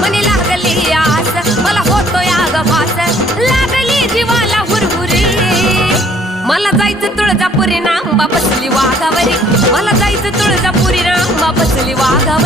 मनी लागली आस मला होतो या भास लागली जीवाला हुरहुरी मला जायचं तुळजापुरी नांबा बसली वाघावरी मला जायचं तुळजापुरी नांबा बसली वाघावरी